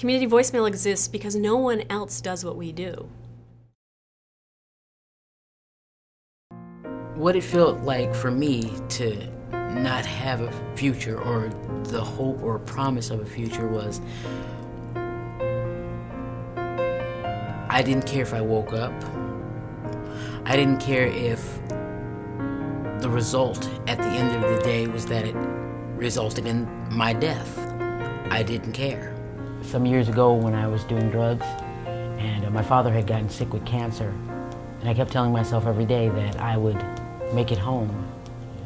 Community voicemail exists because no one else does what we do. What it felt like for me to not have a future or the hope or promise of a future was I didn't care if I woke up. I didn't care if the result at the end of the day was that it resulted in my death. I didn't care. Some years ago when I was doing drugs and my father had gotten sick with cancer, and I kept telling myself every day that I would make it home.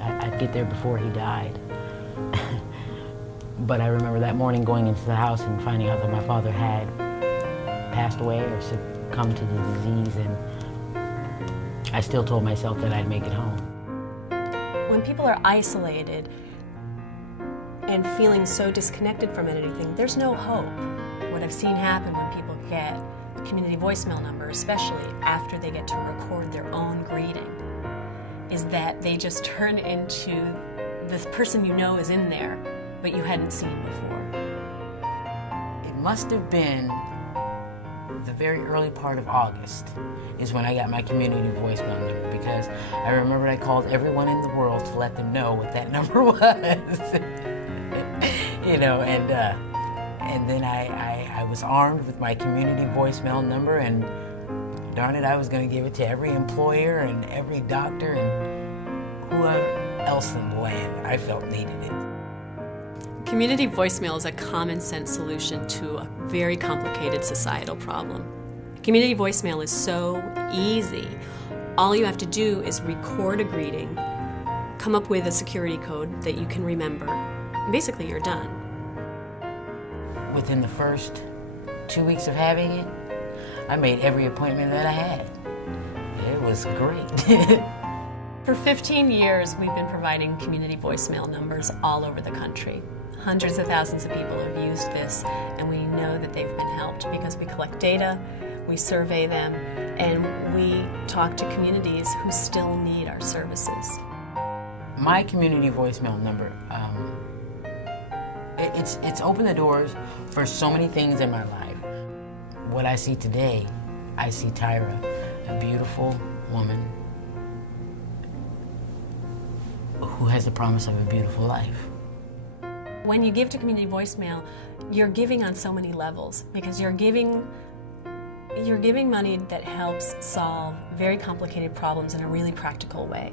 I'd get there before he died. But I remember that morning going into the house and finding out that my father had passed away or succumbed to the disease, and I still told myself that I'd make it home. When people are isolated and feeling so disconnected from anything, there's no hope. What I've seen happen when people get a community voicemail number, especially after they get to record their own greeting, is that they just turn into the person you know is in there, but you hadn't seen before. It must have been the very early part of August is when I got my community voicemail number, because I remember I called everyone in the world to let them know what that number was. You know, and then I was armed with my community voicemail number, and darn it, I was going to give it to every employer and every doctor and whoever else in the land I felt needed it. Community voicemail is a common sense solution to a very complicated societal problem. Community voicemail is so easy. All you have to do is record a greeting, come up with a security code that you can remember, and basically you're done. Within the first 2 weeks of having it, I made every appointment that I had. It was great. For 15 years, we've been providing community voicemail numbers all over the country. Hundreds of thousands of people have used this, and we know that they've been helped because we collect data, we survey them, and we talk to communities who still need our services. My community voicemail number, it's opened the doors for so many things in my life. What I see today, I see Tyra, a beautiful woman who has the promise of a beautiful life. When you give to community voicemail, you're giving on so many levels, because you're giving money that helps solve very complicated problems in a really practical way.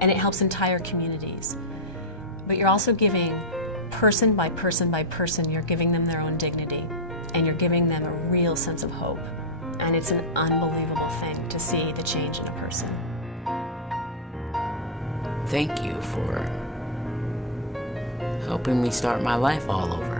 And it helps entire communities. But you're also giving person by person by person, you're giving them their own dignity, and you're giving them a real sense of hope. And it's an unbelievable thing to see the change in a person. Thank you for helping me start my life all over.